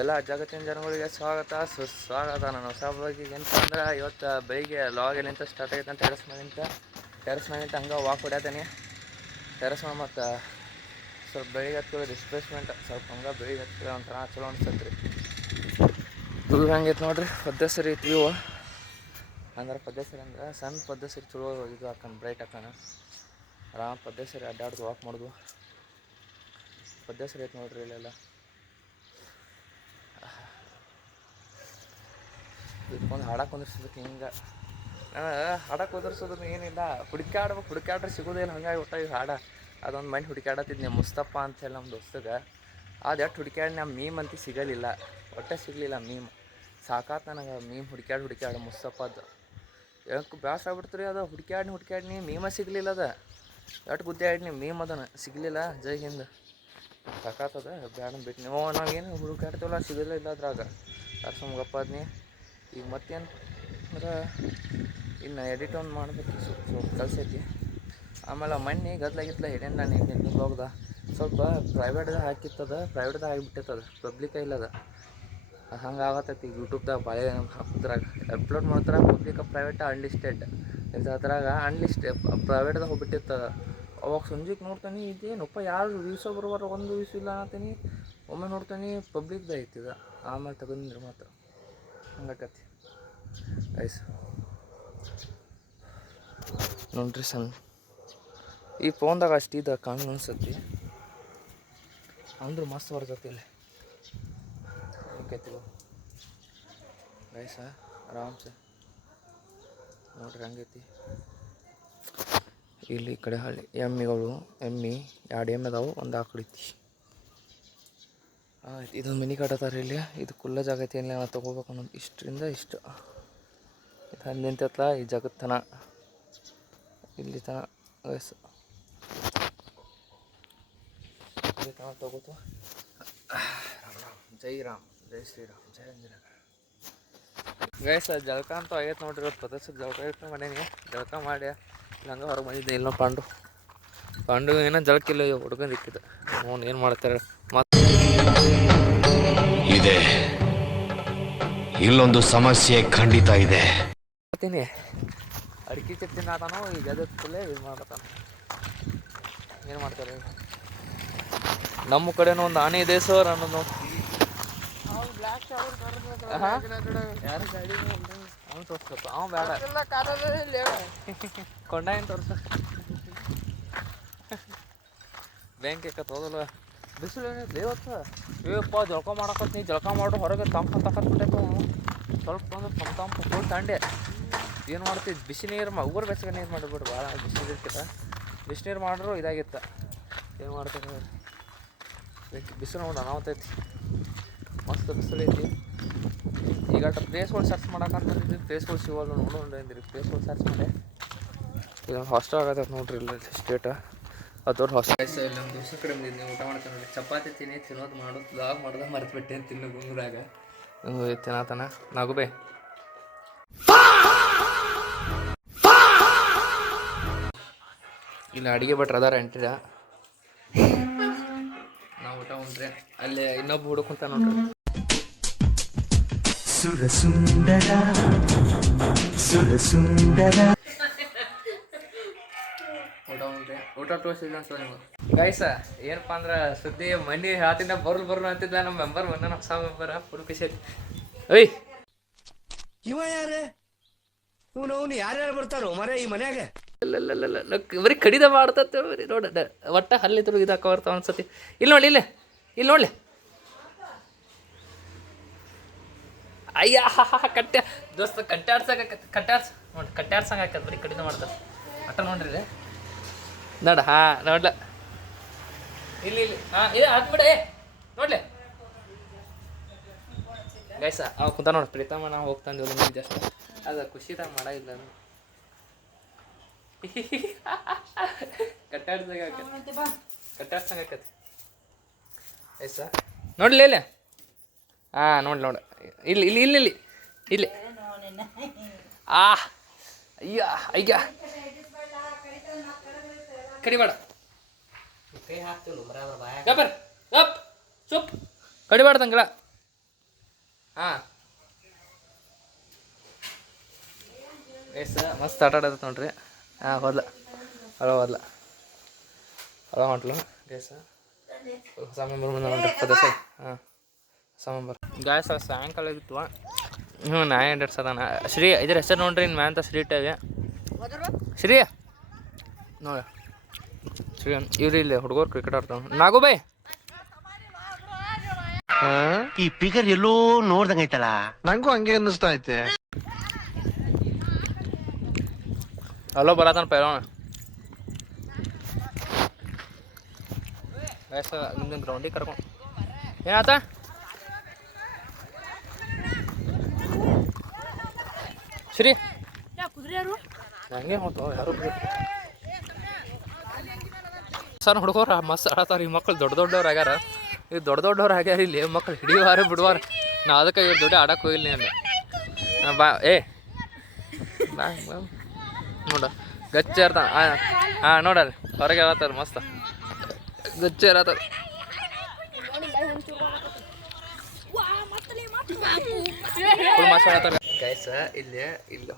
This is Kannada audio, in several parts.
ಎಲ್ಲ ಜಗತ್ತಿನ ಜನಗಳಿಗೆ ಸ್ವಾಗತ ಸುಸ್ವಾಗತ. ನಾನು ಹೊಸ ಬ್ಲಾಗಿಗೆ ಏನಪ್ಪ ಅಂದ್ರೆ ಇವತ್ತು ಬೆಳಿಗ್ಗೆ ಲಾಗ್ ಎಲ್ಲಿಂತ ಸ್ಟಾರ್ಟ್ ಆಗೈತೆ ಅಂತ ಟೆರಸ್ ಮೇಲಿಂತ ಹಂಗೆ ವಾಕ್ ಹೊಡ್ಯಾತೀನಿ ಟೆರಸ್ ಮೇಲೆ. ಮತ್ತು ಸ್ವಲ್ಪ ಬೆಳಿಗ್ಗೆ ಹತ್ಕೊಳ್ಳಿ ರಿಫ್ರೆಶ್ಮೆಂಟ್ ಸ್ವಲ್ಪ ಹಂಗೆ ಬೆಳಿಗ್ಗೆ ಹತ್ಕೊಳ್ಳಿ ಒಂಥರ ಚಲೋ ಅನ್ಸತ್ತೆ ರೀ. ಫುಲ್ ಹಂಗೈತೆ ನೋಡಿರಿ. ಪದ್ದಸರಿ ಐತಿ ವ್ಯೂ ಅಂದ್ರೆ ಪದ್ದಸರಿ ಅಂದ್ರೆ ಸಣ್ಣ ಪದ್ದಸರಿ ಚಲೋ ಇದು ಹಾಕೊಂಡು ಬ್ರೈಟ್ ಹಾಕೋಣ ಆರಾಮ್ ಪದ್ದಸರಿ ಅಡ್ಡಾಡ್ದು ವಾಕ್ ಮಾಡೋದು ಪದ್ದಸರಿ ಐತೆ ನೋಡ್ರಿ. ಇಲ್ಲೆಲ್ಲ ಇಟ್ಕೊಂಡು ಹಾಡಕ್ಕೆ ಕುಂದಿರ್ಸ್ಬೇಕು. ಹಿಂಗೆ ಹಾಡಕ್ಕೆ ಕುಂದಿರ್ಸೋದು ಏನಿಲ್ಲ, ಹುಡುಕಾಡ್ರೆ ಸಿಗೋದಿಲ್ಲ. ಹಂಗಾಗಿ ಒಟ್ಟ ಈಗ ಹಾಡ ಅದೊಂದು ಮನೆ ಹುಡುಕಾಡತ್ತಿದ್ನಿ ಮುಸ್ತಪ್ಪ ಅಂತೇಳಿ ನಮ್ಮ ದೋಸ್ತಗೆ. ಅದು ಎಷ್ಟು ಹುಡುಕ್ಯಾಡಿ ನಮ್ಮ ಮೀಮ್ ಅಂತ ಸಿಗಲಿಲ್ಲ, ಒಟ್ಟೆ ಸಿಗಲಿಲ್ಲ ಮೀಮ್. ಸಾಕಾತು ನನಗೆ ಮೀಮ್ ಹುಡುಕ್ಯಾಡಿ ಮುಸ್ತಪ್ಪದ್ದು ಹೇಳಕ್ಕೆ ಬ್ಯಾಸ್ರ ಆಗ್ಬಿಡ್ತು ರೀ. ಅದು ಹುಡುಕ್ಯಾಡಿ ಮೀಮ ಸಿಗಲಿಲ್ಲ. ಅದು ಎಷ್ಟು ಗುದ್ದಾಡಿನಿ ಮೀಮ್ ಅದನ್ನು ಸಿಗಲಿಲ್ಲ. ಜೈ ಹಿಂದ್ ಸಾಕಾತದ ಬ್ಯಾಡ ಬಿಟ್ಟು ನೀವು ನಾವೇನು ಹುಡುಕಾಡ್ತೀವಲ್ಲ ಸಿಗಲಿಲ್ಲ ಇಲ್ಲ ಅದ್ರಾಗ ಸುಮ್ಗಪ್ಪ ಅದ್ನಿ. ಈಗ ಮತ್ತೇನು ಅಂದ್ರೆ ಇನ್ನು ಎಡಿಟ್ ಒಂದು ಮಾಡಬೇಕು, ಸ್ವಲ್ಪ ಕೆಲಸ ಐತಿ. ಆಮೇಲೆ ಮಣ್ಣಿ ಗದ್ಲಾಗಿತ್ತಲ್ಲ ಹಿಡೇನು ನಾನು ಹಿಂದಿನ ಬ್ಲಾಗ್ದ ಸ್ವಲ್ಪ ಪ್ರೈವೇಟ್ದಾಗ ಹಾಕಿತ್ತದ, ಪ್ರೈವೇಟ್ದಾಗ ಆಗಿಬಿಟ್ಟಿರ್ತದ, ಪಬ್ಲಿಕ್ ಇಲ್ಲದ. ಹಂಗೆ ಆಗತ್ತೈತಿ ಯೂಟ್ಯೂಬ್ದಾಗ ಭಾಳ ಹಾಕಿದ್ರಾಗ ಅಪ್ಲೋಡ್ ಮಾಡ್ತಾರೆ ಪಬ್ಲಿಕ್ ಪ್ರೈವೇಟ್ ಅನ್ಲಿಸ್ಟೆಡ್ ಅದ್ರಾಗ ಪ್ರೈವೇಟ್ದಾಗ ಹೋಗ್ಬಿಟ್ಟಿರ್ತದ. ಅವಾಗ ಸಂಜೆಗೆ ನೋಡ್ತಾನೆ ಇದೇನಪ್ಪ ಯಾರು ವ್ಯೂಸೋ ಬರುವಾರ ಒಂದು ವ್ಯೂಸ್ ಇಲ್ಲ ಅಂತೀನಿ. ಒಮ್ಮೆ ನೋಡ್ತಾನೆ ಪಬ್ಲಿಕ್ದು ಐತಿದ. ಆಮೇಲೆ ತಗೊಂಡ್ರಿ ಮಾತು ಹಂಗಾಕತಿ ಐಸ್ ನೋಡ್ರಿ. ಈ ಫೋನ್ದಾಗ ಅಷ್ಟಿದ ಕಾಣ್ ಅನ್ಸತ್ತಿ ಅಂದ್ರೆ ಮಸ್ತ್ ಬರ್ತೈತಿ. ಇಲ್ಲಿ ಓಕೆತಿವ ಗೈಸ ಆರಾಮ್ಸೆ ನೋಡ್ರಿ ಹಂಗೈತಿ. ಇಲ್ಲಿ ಈ ಕಡೆ ಹಳ್ಳಿ ಎಮ್ಮಿ 2 ಎಮ್ಮೆ ಅದಾವು, ಒಂದು ಆಕಳು ಐತಿ. ಆಯ್ತು, ಇದೊಂದು ಮಿನಿ ಕಟ್ಟತ್ತಾರೆ ಇಲ್ಲಿ. ಇದು ಕುಲ್ಲ ಜಾಗ ಐತಿ. ಎಲ್ಲ ನಾವು ತೊಗೋಬೇಕು ಅನ್ನೋದು ಇಷ್ಟರಿಂದ ಇಷ್ಟು ಇದು ಹಂದಿಂತತ್ಲ ಈ ಜಗತ್ತನ ಇಲ್ಲಿ ತನ ವಯಸ್ಸು ಇಲ್ಲಿ ತನ ತಗೋತು. ಜೈ ರಾಮ್, ಜೈ ಶ್ರೀರಾಮ್, ಜೈ ಅಂಜನೇಯ. ಗೈಸ್ ಜಳಕ ಅಂತೂ ಆಗೈತೆ ನೋಡ್ರಿ. ಇವತ್ತು ಪದಸಕ್ಕೆ ಜಳಕ ಇಟ್ಟು ಮಾಡೀನಿ. ಜಳಕ ಮಾಡಿ ಹಂಗೆ ಹೊರಗೆ ಬಂದಿದ್ದೆ. ಇಲ್ಲ ಪಾಂಡು ಏನೋ ಜಳಕಿಲ್ಲ ಹುಡುಗಂದು ಇಕ್ಕಿದ್ದು. ಅವ್ನು ಏನು ಮಾಡ್ತಾರೆ ಇದೆ. ಇಲ್ಲೊಂದು ಸಮಸ್ಯೆ ಖಂಡಿತ ಇದೆ. ಮಾಡ್ತೀನಿ. ಅಡಿಕೆ ಚಟ್ನಿ ಆತಾನೋ ಈಗ ಅದಕ್ಕಲ್ಲೇ ಇದು ಮಾಡತ್ತಾನ. ಏನು ಮಾಡ್ತಾರೆ ನಮ್ಮ ಕಡೆನೂ ಒಂದು ಆನೆ ಇದೆ ಸರ್ ಅನ್ನೋದು. ಅವ್ನು ತೋರಿಸ್ಬೇಕು, ಅವ್ನು ಬೇಡ ಕೊಂಡ ಏನು ತೋರ್ಸ ಬ್ಯಾಂಕ್ ಯಾಕತ್ ಹೋದಲ್ವ. ಬಿಸಿಲು ಏನೈತಿ ಇವತ್ತು. ಇವಪ್ಪ ಜಳಕ ಮಾಡಕತ್ನಿ. ಜಳಕ ಮಾಡು ಹೊರಗೆ ತಂಪು ತಕತ್ಬಿಟ್ಟೈತೆ. ಸ್ವಲ್ಪ ಅಂದ್ರೆ ತಂಪು ಫುಲ್ ತಂಡೆ. ಏನು ಮಾಡ್ತಿದ್ದು ಬಿಸಿ ನೀರು ಊರು ಬೇಸಿಗೆ ನೀರು ಮಾಡಿಬಿಡ್ರಿ. ಭಾಳ ಬಿಸಿ ನೀರ್ಕಿತ್ತ ಬಿಸಿ ನೀರು ಮಾಡ್ರು ಇದಾಗಿತ್ತು. ಏನು ಮಾಡ್ತಾರೆ ಬಿಸಿಲು ನೋಡಿ ಅನಾವತ್ತೈತಿ. ಮಸ್ತ್ ಬಿಸಿಲು ಐತಿ. ಈಗ ಪ್ಲೇಸ್ಗಳು ಸರ್ಚ್ ಮಾಡಕ್ಕಂತ ಬಂದಿದ್ವಿ. ಪ್ಲೇಸ್ಗಳು ಸಿಗೋಲ್ಲ ನೋಡೋಣ್ರಿ. ಪ್ಲೇಸ್ಗಳು ಸರ್ಚ್ ಮಾಡಿ ಈಗ ಹಾಸ್ಟೆಲ್ ಆಗತ್ತೈತೆ ನೋಡ್ರಿ. ಇಲ್ಲ ಸ್ಟೇಟ ಅದು ದೊಡ್ಡ ಹಾಸ್ಟೆಲ್. ಇಲ್ಲಿ ನಮ್ಮ ದಿವಸ ಕಡೆ ಬಂದಿದ್ದು ಊಟ ಮಾಡ್ತೀನಿ ನೋಡಿ. ಚಪಾತಿ ತಿನ್ನೋದು ಮಾಡೋದು ಲಾಗ್ ಮಾಡೋದು ಮರೆತುಬಿಟ್ಟೆ ಅಂತ ತಿನ್ನೋ ಗುಂಗ್ರಾಗ ತಿನ್ನತಾನ ನಾಗುಬೇ. ಇಲ್ಲಿ ಅಡುಗೆ ಭಟ್ರು ಅದಾರ ಎಂಟಿದ. ನಾವು ಊಟ ಉಂಡ್ರೆ ಅಲ್ಲಿ ಇನ್ನೊಬ್ಬ ಹುಡುಗ ಕುಂತ ನೋಡ್ರಿ. ಸುರಸುಂದರ ಊಟ ಉಂಡ್ರೆ ಊಟ ತೋರಿಸಿಲ್ಲ ಅನ್ಸೋ ನೀವು ಗೈಸ. ಏನಪ್ಪ ಅಂದ್ರೆ ಸುದ್ದಿ ಮನೆ ಹಾತಿಂದ ಬರ್ಲು ಅಂತಿದ್ದ ನಮ್ಮ ಮೆಂಬರ್ ಬಂದ. ನಮ್ಮ ಹೊಸ ಮೆಂಬರ್ ಫುಲ್ ಖುಷಿ ಐತಿ. ಓಯ್ ಇವ ಯಾರೇ ಇವನು ಯಾರ್ಯಾರು ಬರ್ತಾರೋ ಮರ ಈ ಮನ್ಯಾಗ? ಇಲ್ಲ ಬರೀ ಕಡಿದ ಮಾಡ್ತತ್ತೆ ಬರೀ ನೋಡ. ಒಟ್ಟ ಹಲ್ಲಿದ್ರು ಇದಾಕ ಬರ್ತಾವ ಅನ್ಸತಿ. ಇಲ್ಲಿ ನೋಡ್ಲಿ ಅಯ್ಯ ಕಟ್ಟೆ ದೋಸ್ತ ಕಟ್ಟಾಡ್ಸಂಗ ಹಾಕತ್ ಬರೀ ಕಡಿದ ಮಾಡ್ತಾರೆ. ಅಟ್ಟ ನೋಡ್ರಿ ನೋಡ. ನೋಡ್ಲ ಇಲ್ಲಿ ಇದೆ ಹಾಕ್ಬಿಡೆ ನೋಡ್ಲಿ ಗೈಸ. ಅವ ಕುಂತ ನೋಡಿ ಪ್ರೀತಮ್ಮ. ನಾವು ಹೋಗ್ತಾಂದಿವಲ್ಲ ಜಸ್ಟ್ ಅದು ಖುಷಿದಾಗ ಮಾಡಿಲ್ಲ. ಕಟ್ಟಾಡ್ಸಂಗ ಆಕತಿ ಐಸ ನೋಡ್ಲಿ ಇಲ್ಲ. ನೋಡು ಇಲ್ಲಿ ಅಯ್ಯ ಕಡಿಬೇಡ. ಕಡಿಬಾರ್ದಂಗಳ ಹಾಂ ಗೈಸ ಮಸ್ತ್ ಆಟ ಆಡೋದು ನೋಡ್ರಿ. ಹಾಂ ಹೋದ್ಲ ಹೋದ್ಲ ಹೊಂಟ್ಲು ಗೈಸ. ಹೊಸ ಮೆಂಬರ್ ಬಂದ ನೋಡ್ರಿ ಪದಸ. ಹಾಂ ಹೊಸ ಮೆಂಬರ್ ಗಾಯಸ ಸಾಯಂಕಾಲ ಇತ್ತು. 900 ಸದಾನ ಶ್ರೀ ಇದ್ರ ಹೆಸರು ನೋಡ್ರಿ ಇನ್ನು ಮ್ಯಾಂತ ಶ್ರೀ ಟಾಗೆ ಶ್ರೀ ನೋಡಿ ಶ್ರೀ ಇವ್ರಿ ಇಲ್ಲಿ ಹುಡುಗರು ಕ್ರಿಕೆಟ್ ಆಡ್ತಾವ. ನಾಗು ಬೈ ಈ ಫಿಗರ್ ಎಲ್ಲೋ ನೋಡ್ದಂಗೈತಲ್ಲ. ನಂಗೂ ಹಂಗೆ ಅನ್ನಿಸ್ತಾ ಐತೆ. ಹಲೋ ಬರತಾನ ಪೈಲೋಣ ಗೈಸ. ನಿಮ್ದು ಗ್ರೌಂಡಿಗೆ ಕರ್ಕೊಂಡು ಏನಾತ ಶ್ರೀ ಹಂಗೆ ಹೋಗ್ತಾವ ಯಾರು ಸರ್ ಹುಡುಗರು ಮಸ್ತ್ ಆಡತ್ತಾರ. ಈ ಮಕ್ಳು ದೊಡ್ಡ ದೊಡ್ಡವ್ರು ಆಗ್ಯಾರ. ಈಗ ದೊಡ್ಡವ್ರು ಆಗ್ಯಾರ ಇಲ್ಲಿ ಮಕ್ಳು ಹಿಡಿಯುವಾರ ಬಿಡುವಾರ. ನಾ ಅದಕ್ಕೆ ಇವ್ರ ದೊಡ್ಡ ಆಡಕ್ಕೆ ಹೋಗಿಲ್ಲ ನೀನು ಬಾ ಬಾ ನೋಡ ಗಚ್ಚ ಇರ್ತಾನ. ಹಾಂ ನೋಡಲ್ಲ ಹೊರಗೆ ಹೇಳತ್ತಾರ ಮಸ್ತ್ ಗಚ್ಚ ಇರತ್ತಾರ. ಮಾತಾಡತ್ತಾರ ಗೈಸ. ಇಲ್ಲಿ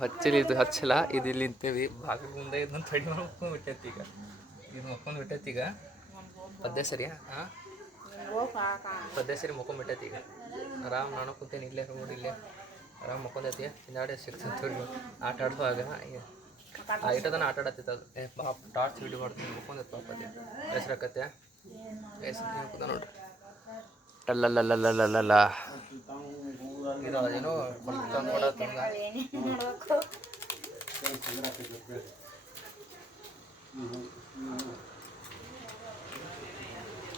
ಹಚ್ಚಿಲ್ಲ ಇದು ಹಚ್ಚಿಲ್ಲ ಇದು ಇಲ್ಲಿ ನಿಂತೇವಿ ಬಾಗಿಲು ಮುಂದೆ ಇದನ್ನ ತಡಿ ಮಾಡ್ಕೊಂಡು ಬಿಟ್ಟೈತಿ. ಈಗ ಇದು ಮಕ್ಕೊಂಡು ಬಿಟ್ಟೈತಿ. ಈಗ ಪದ್ಯ ಸರಿ. ಹಾಂ ಪದ್ಯ ಸರಿ ಮಕ್ಕೊಂಡು ಬಿಟ್ಟೈತಿ. ಈಗ ಆರಾಮ್ ನಾನು ಕುಂತೇನೆ ಇಲ್ಲೇ ರೋಡ್ ಇಲ್ಲೇ ಆರಾಮ್ ಮಕ್ಕೊಂದೈತಿ. ಹಿಂದಾಡೆ ಸಿಗ್ತಂತ ಆಟ ಆಡುವಾಗ ಇಟ್ಟದನ್ನ ಆಟ ಆಡತ್ತಿತ್ತು. ಅದು ಪಾಪ ಟಾರ್ಚ್ ವಿಡಿಯೋ ಮಾಡ್ತೀನಿ ಮಕ್ಕೊಂದೈತಿ ಪಾಪ. ಅದೇ ಹೆಸ್ರಾಕತ್ತೆ ಕೂತ ನೋಡ್ರಿ. ಅಲ್ಲಲ್ಲಲ್ಲಲ್ಲಲ್ಲ ಏನೋ ನೋಡತ್ತ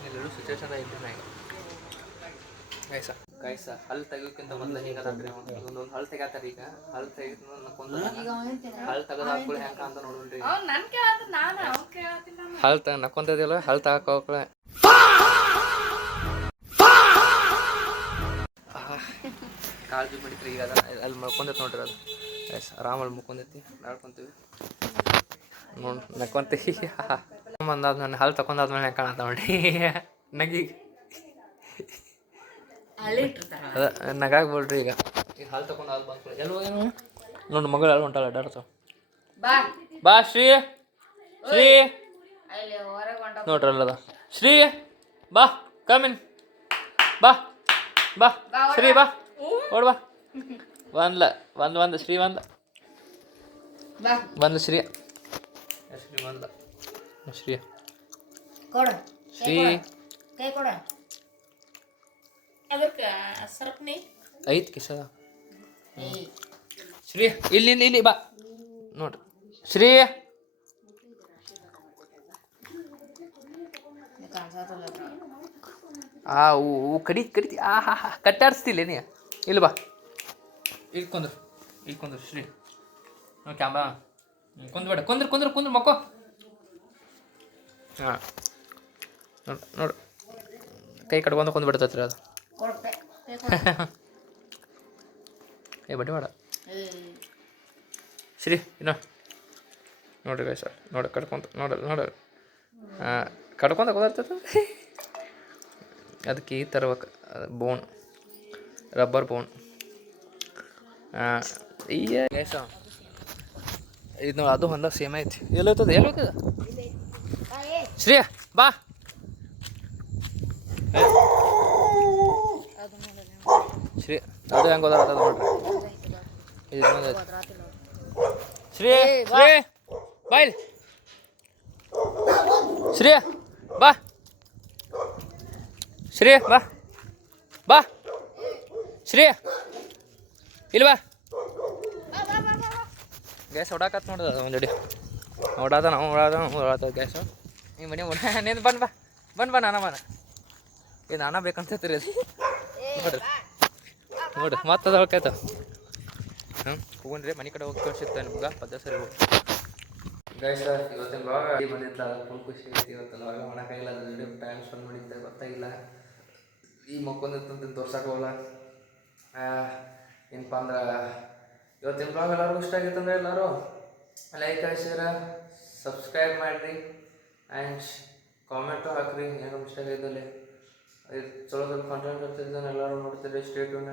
ಎಲ್ಲರೂ ಸಿಚುವೇಶನ್ ಐತಿ ನಾ ಈಗ ಗೈಸ. ಗೈಸ ಹಲ್ ತೆಗೋಕ್ಕಿಂತ ಮೊದಲು ಹಿಂಗೆ ಅದಾಗ್ರಿ. ಒಂದೊಂದು ಹಲ್ ತೆಗಾತಾರ. ಈಗ ಹಲ್ ತೆಗಿತ ಹಲ್ ತೆಗದ ಹಾಕೊಳ್ಳಿ ಹೆಂಗ ಅಂತ ನೋಡ್ರಿ. ಹಲ್ ನಕ್ಕೊಂತದಿಲ್ಲ ಹಲ್ ತಗೋಕೊಳ್ಳ ಕಾಳಜಿ ಮಾಡಿದ್ರಿ. ಈಗ ಅಲ್ಲಿ ಮಲ್ಕೊಂಡೈತಿ ನೋಡ್ರಿ. ಅದು ಎಸ್ ಆರಾಮಲ್ಲಿ ಮುಕ್ಕೊಂದೈತಿ. ನಾಡ್ಕೊಂತೀವಿ ನೋಡಿ ನಕ್ಕೊಂತೀವಿ. ಬಂದಾದ್ಮೇಲೆ ನಾನು ಹಲ್ ತಕೊಂಡಾದ್ಮೇಲೆ ಹೆಂಗೆ ಕಾಣತ್ತ ನೋಡ್ರಿ ನಗಿ ಅದ ನಗಾಗ್ಬೋಳ್ರಿ. ಈಗ ಹಲ್ ತಗೊಂಡು ಅಲ್ಲಿ ಬಂದ್ಕೊಳ್ಳಿ ಎಲ್ಲಿ ಹೋಗ್ಯಾನ ನೋಡಿ ಮಗಳು ಅಲ್ಲಿ ಹೊಂಟಲ್ಲ ಅಡ್ಡಾಡ್ತಾವ. ಬಾ ಶ್ರೀ ಶ್ರೀ ನೋಡ್ರಿ ಅಲ್ಲದ ಶ್ರೀ ಬಾ ಕಮಿನ್ ಬಾ ಬಾ ಶ್ರೀ ಬಾ ಓಡ್ ಬಾ. ಒಂದು ಶ್ರೀ ಒಂದು ಶ್ರೀ ಶ್ರೀ ಬಂದ ಶ್ರೀ ಶ್ರೀ ಐತ್ ಕಿಸದ ಶ್ರೀ ಇಲ್ಲಿ ಇಲ್ಲಿ ಇಲ್ಲಿ ಬಾ ನೋಡ್ರಿ ಶ್ರೀ ಕಡಿತಿ ಕಟ್ಟಾಡ್ಸ್ತಿಲ್ಲ ನೀ. ಇಲ್ಲಿ ಬಾ ಇಲ್ಕೊಂಡ್ರು ಶ್ರೀ ಕ್ಯಾಮ್ರಾ ಕುಂದ್ಬೇಡ ಕುಂದ್ರ ಮಕ್ಕೋ. ಹಾಂ ನೋಡು ಕೈ ಕಟ್ಕೊಂಡು ಕುಂದ್ಬಿಡ್ತೈತ್ರಿ ಅದು. ಬಡ್ಡಿ ಮಾಡ ಶ್ರೀ ಇನ್ನು ನೋಡ್ರಿ ಗೈ ಸರ್ ನೋಡಿ ಕಟ್ಕೊಂತ ನೋಡ್ರಿ ಕಟ್ಕೊಂತ ಕುದಿರ್ತೈತೆ. ಅದಕ್ಕೆ ಈ ಥರ ಬೋನ್ ರಬ್ಬರ್ ಬೋನ್ ಗೈಸ. ಇದು ನೋಡಿ ಅದು ಹೊಂದ ಸೇಮ್ ಐತಿ. ಎಲ್ಲೋಗ್ತದೆ ಶ್ರೀ ಬಾ ಶ್ರೀ ಅದು ಹೆಂಗೆ ಹೋದ ನೋಡ್ರಿ. ಇದು ಶ್ರೀ ಶ್ರೀ ಬಾಯ್ ಶ್ರೀ ಬಾ ಶ್ರೀ ಬಾ ಶ್ರೀ ಇಲ್ಲಿ ಬಾ. ಗ್ಯಾಸ್ ಹೊಡಾಕತ್ ನೋಡ್ದ ಒಂದಡಿ ಓಡಾದ ಗ್ಯಾಸು. ಈ ಮನೆ ನೀನು ಬಂದು ಬಾ ನಾನ ಇದು ನಾನ ಬೇಕಂತೈತ್ರಿ ಅದು ನೋಡ್ರಿ ಮತ್ತದ ಹೋಗ್ತಾಯ್ತ. ಹೋಗ್ರಿ ಮನೆ ಕಡೆ ಹೋಗಿ ತೋರಿಸಿರ್ತಾನೆ ನಿಮ್ಗೆ ಪದ್ಯ ಸರಿ ಹೋಗಿ ಗೈಸ. ಇವತ್ತಿನ ಭಾಗ ಬಂದಿದ್ದ ಫುಲ್ ಖುಷಿ ಐತಿ. ಇವತ್ತಲ್ಲ ಆಗ ಮಾಡೋಕ್ಕಾಗಿಲ್ಲ. ಅದು ವಿಡಿಯೋ ಟೈಮ್ ಸ್ಪೆಂಡ್ ಮಾಡಿದ್ದೆ ಗೊತ್ತಾಗಿಲ್ಲ. ಈ ಮಕ್ಕೊಂದಿತ್ತು ತೋರ್ಸಕ್ಕೆ ಹೋಗಲ್ಲ. ಏನಪ್ಪ ಅಂದ್ರೆ ಇವತ್ತಿನ ಬ್ಲಾಗ್ ಎಲ್ಲರಿಗೂ ಇಷ್ಟ ಆಗಿತ್ತಂದ್ರೆ ಎಲ್ಲರೂ ಲೈಕ್ ಶೇರ್ ಸಬ್ಸ್ಕ್ರೈಬ್ ಮಾಡಿರಿ ಆ್ಯಂಡ್ ಕಾಮೆಂಟು ಹಾಕಿರಿ ಏನೋ ಇಷ್ಟ ಆಗಿದ್ದಲ್ಲಿ. ಇದು ಚಲೋ ಚಲೋ ಕಂಟೆಂಟ್ ಇರ್ತಿದ್ದಾನೆ, ಎಲ್ಲರೂ ನೋಡ್ತೀರಿ. ಸ್ಟೇಟೂನ್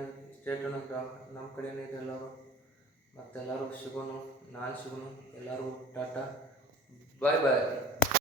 ನಮ್ಮ ಕಡೆನೇ ಇದೆ ಎಲ್ಲರೂ. ಮತ್ತೆಲ್ಲರೂ ಸಿಗೋನು, ನಾನು ಸಿಗೋನು, ಎಲ್ಲರೂ ಟಾಟಾ, ಬಾಯ್ ಬಾಯ್.